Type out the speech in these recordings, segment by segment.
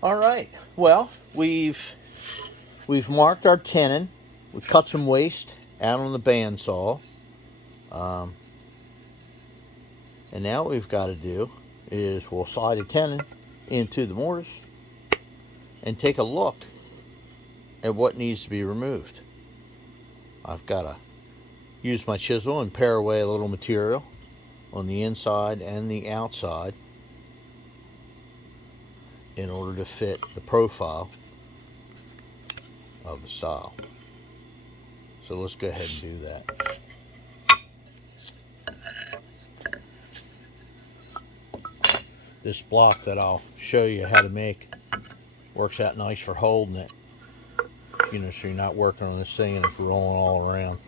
All right. Well, we've marked our tenon. We've cut some waste out on the bandsaw. Um, and now what we've got to do is we'll slide a tenon into the mortise and take a look at what needs to be removed. I've got to use my chisel and pare away a little material on the inside and the outside in order to fit the profile of the style. So let's go ahead and do that. This block that I'll show you how to make works out nice for holding it, you know, so you're not working on this thing and it's rolling all around.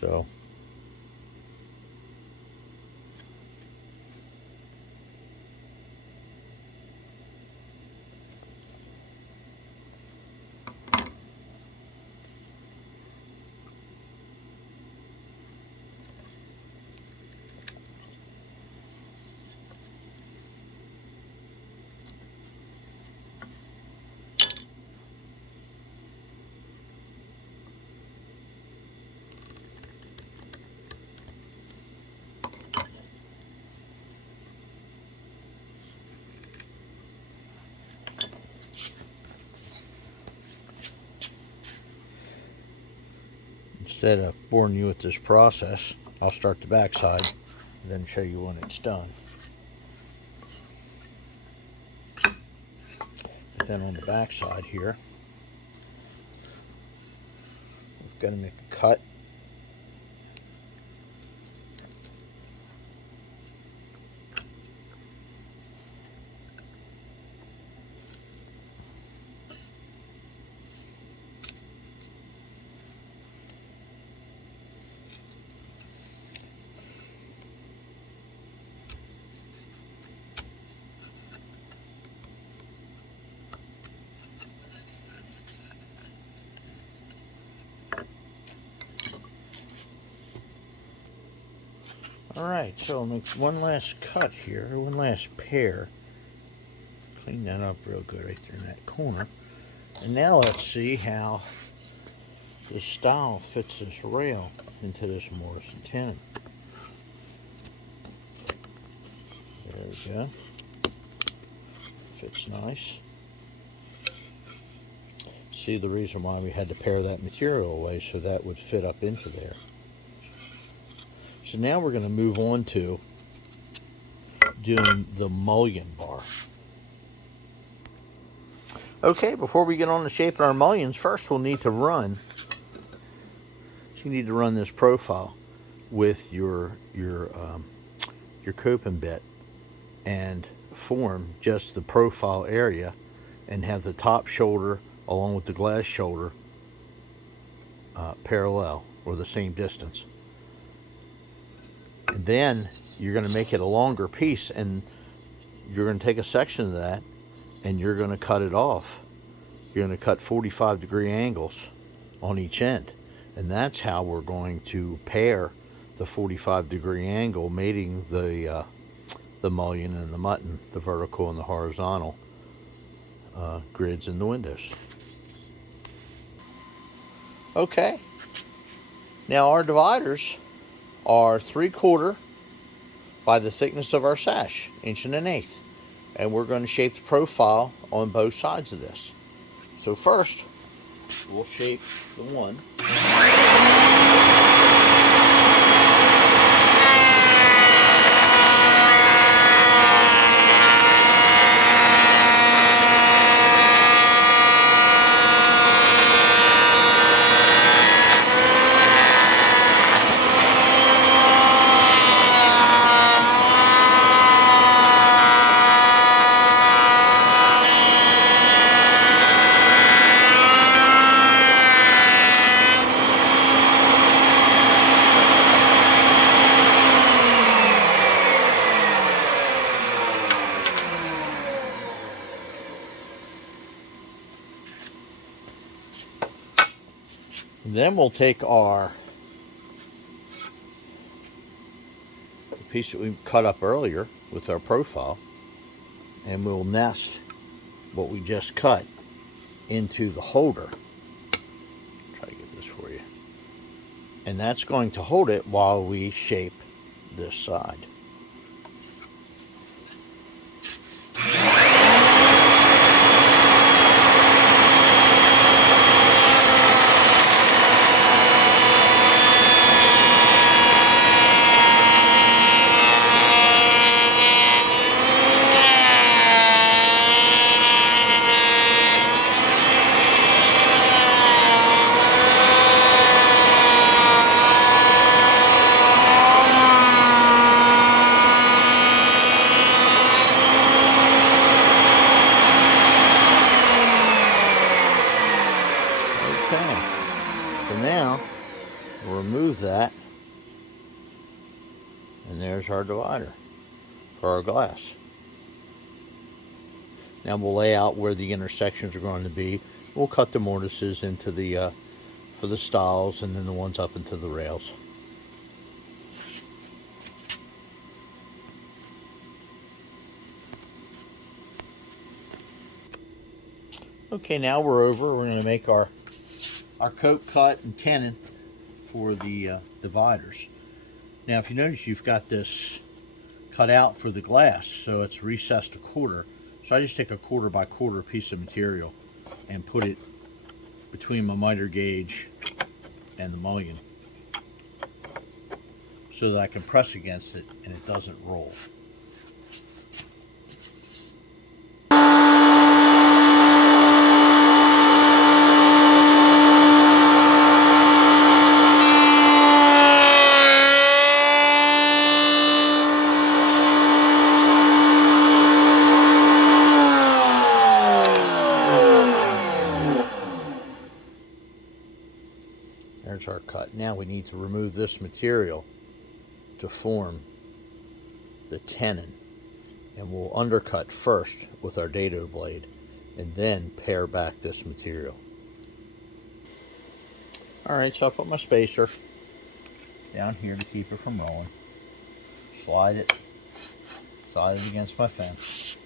So instead of boring you with this process, I'll start the back side and then show you when it's done. But then on the back side here, we've got to make a cut. Alright, so I'll make one last cut here, one last pair. Clean that up real good right there in that corner. And now let's see how this style fits this rail into this mortise and tenon. There we go. Fits nice. See the reason why we had to pare that material away so that would fit up into there. So now we're going to move on to doing the mullion bar. Okay, before we get on to shaping our mullions, first we'll need to run. So you need to run this profile with your coping bit and form just the profile area and have the top shoulder along with the glass shoulder parallel or the same distance. And then you're going to make it a longer piece, and you're going to take a section of that and you're going to cut it off. You're going to cut 45-degree angles on each end, and that's how we're going to pair the 45-degree angle, mating the mullion and the mutton, the vertical and the horizontal grids in the windows. Okay, now our dividers are 3/4 by the thickness of our sash, 1.1 inch, and we're going to shape the profile on both sides of this. So first, we'll shape the one. Then we'll take the piece that we cut up earlier with our profile, and we'll nest what we just cut into the holder. Try to get this for you. And that's going to hold it while we shape this side. So now we'll remove that, and there's our divider for our glass. Now we'll lay out where the intersections are going to be. We'll cut the mortises into the for the stiles, and then the ones up into the rails. Okay, now we're over. We're going to make our coat cut and tenon for the dividers. Now, if you notice, you've got this cut out for the glass, so it's recessed a quarter. So I just take a 1/4 by 1/4 piece of material and put it between my miter gauge and the mullion so that I can press against it and it doesn't roll. There's our cut. Now we need to remove this material to form the tenon. And we'll undercut first with our dado blade and then pare back this material. Alright, so I'll put my spacer down here to keep it from rolling. Slide it against my fence.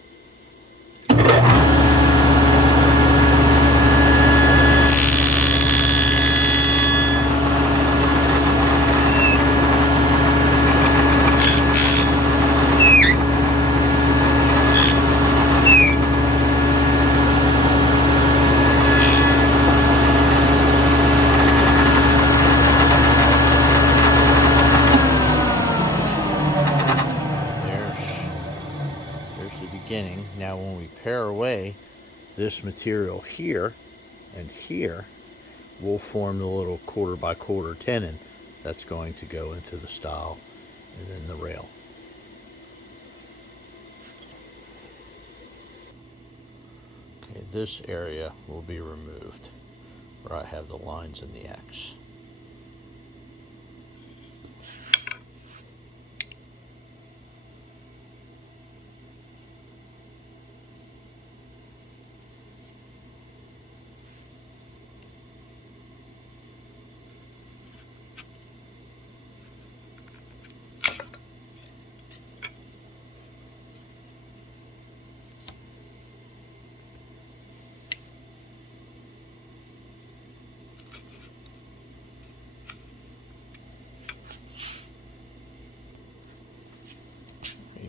Now when we pare away this material here and here, we'll form the little 1/4 by 1/4 tenon that's going to go into the stile and then the rail. Okay, this area will be removed where I have the lines in the X.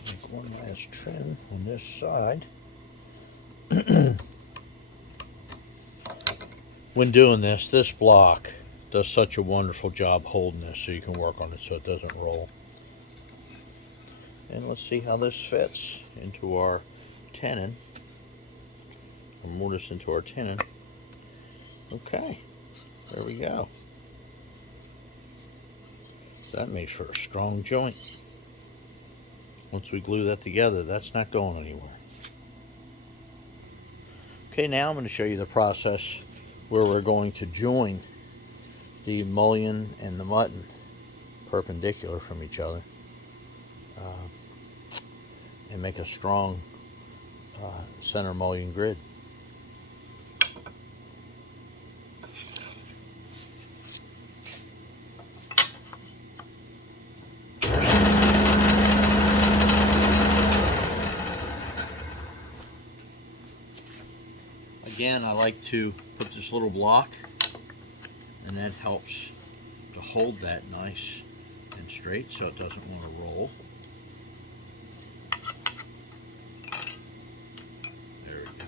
Make one last trim on this side. When doing this block does such a wonderful job holding this so you can work on it so it doesn't roll. And let's see how this fits into our tenon. Or mortise into our tenon. Okay, there we go. That makes for a strong joint. Once we glue that together, that's not going anywhere. Okay, now I'm going to show you the process where we're going to join the mullion and the mutton perpendicular from each other and make a strong center mullion grid. Again, I like to put this little block, and that helps to hold that nice and straight so it doesn't want to roll. There we go.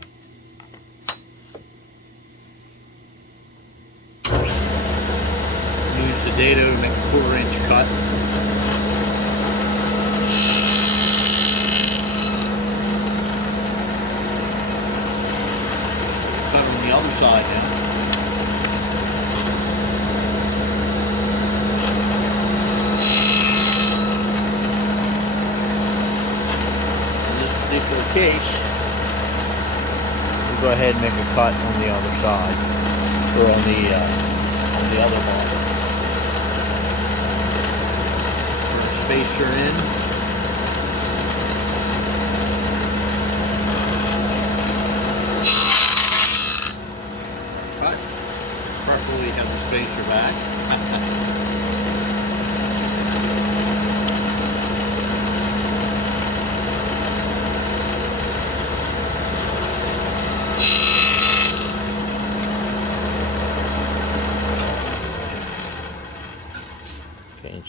Use the dado to make a 1/4-inch cut. Cut on the other side now. Particular case, we'll go ahead and make a cut on the other side, or on the other bar. Put a spacer in. Cut. Preferably have the spacer back.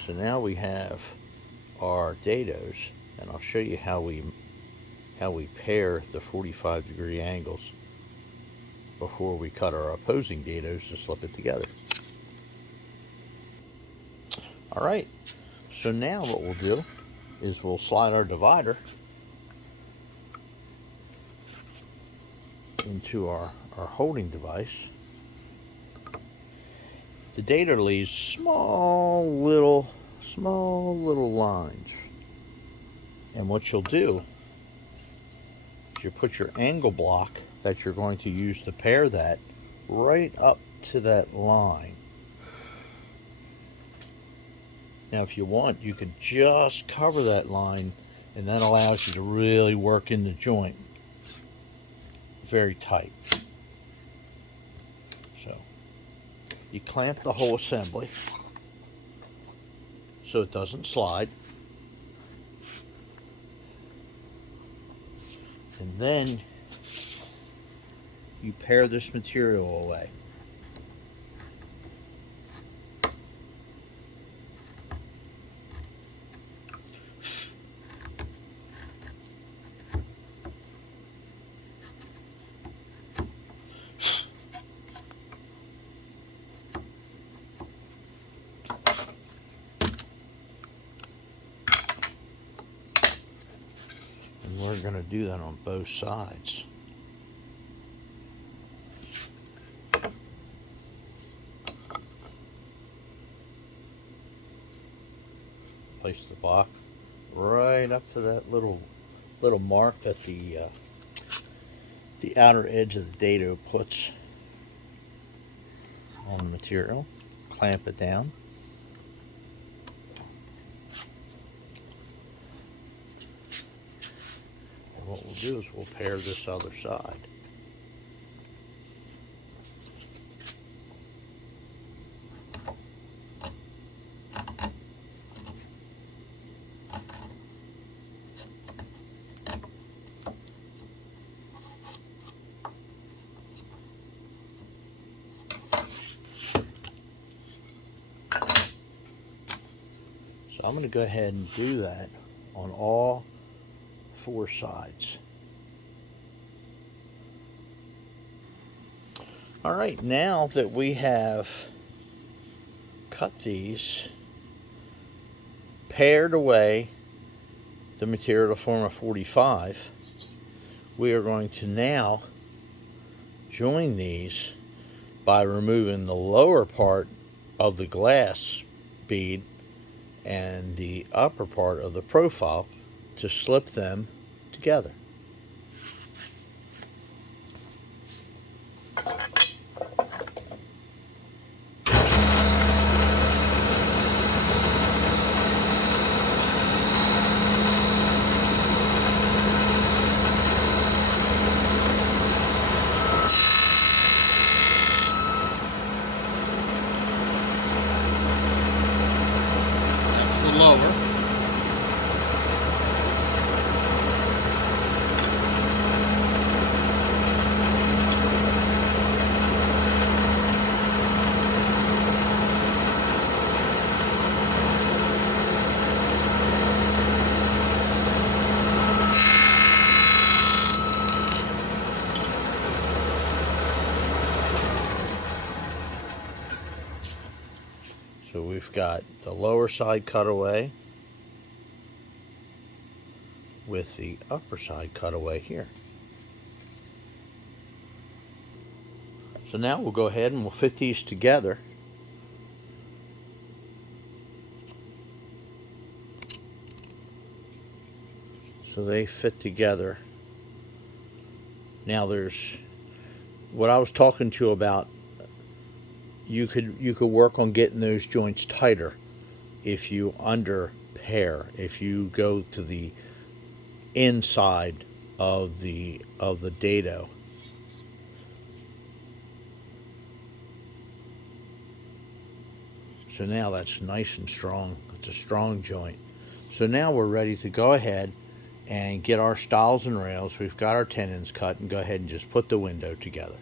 So now we have our dados, and I'll show you how we pair the 45-degree angles before we cut our opposing dados to slip it together. All right, so now what we'll do is we'll slide our divider into our holding device. The dado leaves small little lines, and what you'll do is you put your angle block that you're going to use to pair that right up to that line. Now if you want, you could just cover that line, and that allows you to really work in the joint very tight. So you clamp the whole assembly so it doesn't slide. And then you pair this material away. We're going to do that on both sides. Place the block right up to that little mark that the outer edge of the dado puts on the material. Clamp it down. What we'll do is we'll pair this other side. So I'm going to go ahead and do that on all 4 sides. All right, now that we have cut these, paired away the material to form a 45, we are going to now join these by removing the lower part of the glass bead and the upper part of the profile to slip them together. That's the lower. we've got the lower side cutaway with the upper side cutaway here. So now we'll go ahead and we'll fit these together. So they fit together. Now there's what I was talking to you about. You could work on getting those joints tighter if you under pair, if you go to the inside of the dado. So now that's nice and strong. It's a strong joint. So now we're ready to go ahead and get our stiles and rails. We've got our tenons cut, and go ahead and just put the window together.